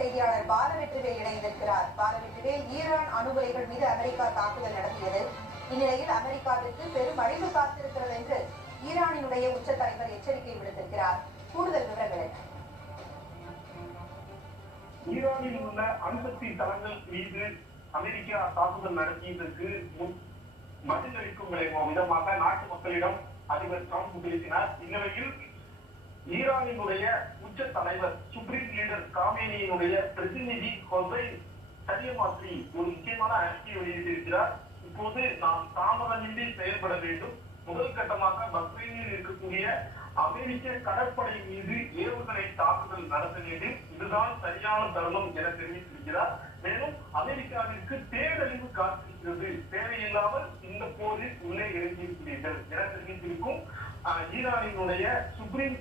செய்தியாளர் பாலவெற்றிவேல் இணைந்திருக்கிறார். பாலவெற்றிவேல், ஈரான் அணு உலைகள் மீது அமெரிக்கா தாக்குதல் நடத்தியது. இந்நிலையில் அமெரிக்காவிற்கு பெரும் அழிவு காத்திருக்கிறது என்று ஈரானினுடைய உச்ச தலைவர் எச்சரிக்கை விடுத்திருக்கிறார். கூடுதல் விவரங்கள் என்ன? ஈரானில் உள்ள அணுசக்தி தளங்கள் மீது அமெரிக்கா தாக்குதல் நடத்தியதற்கு பதிலளிக்கும் விதமாக நாட்டு மக்களிடம் அதிபர் டிரம்ப் பேசினார். இந்நிலையில் ஈரானினுடைய உச்ச தலைவர் சுப்ரீம் லீடர் காமேனியினுடைய பிரதிநிதி ஹொசைன் சரியமாத்ரி ஒரு முக்கியமான அறிக்கை வெளியிட்டிருக்கிறார். இப்போது நாம் தாமதமின்றி செயல்பட வேண்டும். முதல் கட்டமாக பக்ரைனில் இருக்கக்கூடிய அமெரிக்க கடற்படை மீது ஏவுகணை தாக்குதல் நடத்த வேண்டும். இதுதான் சரியான தருணம் என தெரிவித்திருக்கிறார். மேலும் அமெரிக்காவிற்கு பேரழிவு காத்திருக்கிறது, தேவையில்லாமல் இந்த போரில் உள்ளே இறங்கியிருக்கிறீர்கள் என தெரிவித்திருக்கும் ஈரானினுடைய சுப்ரீம்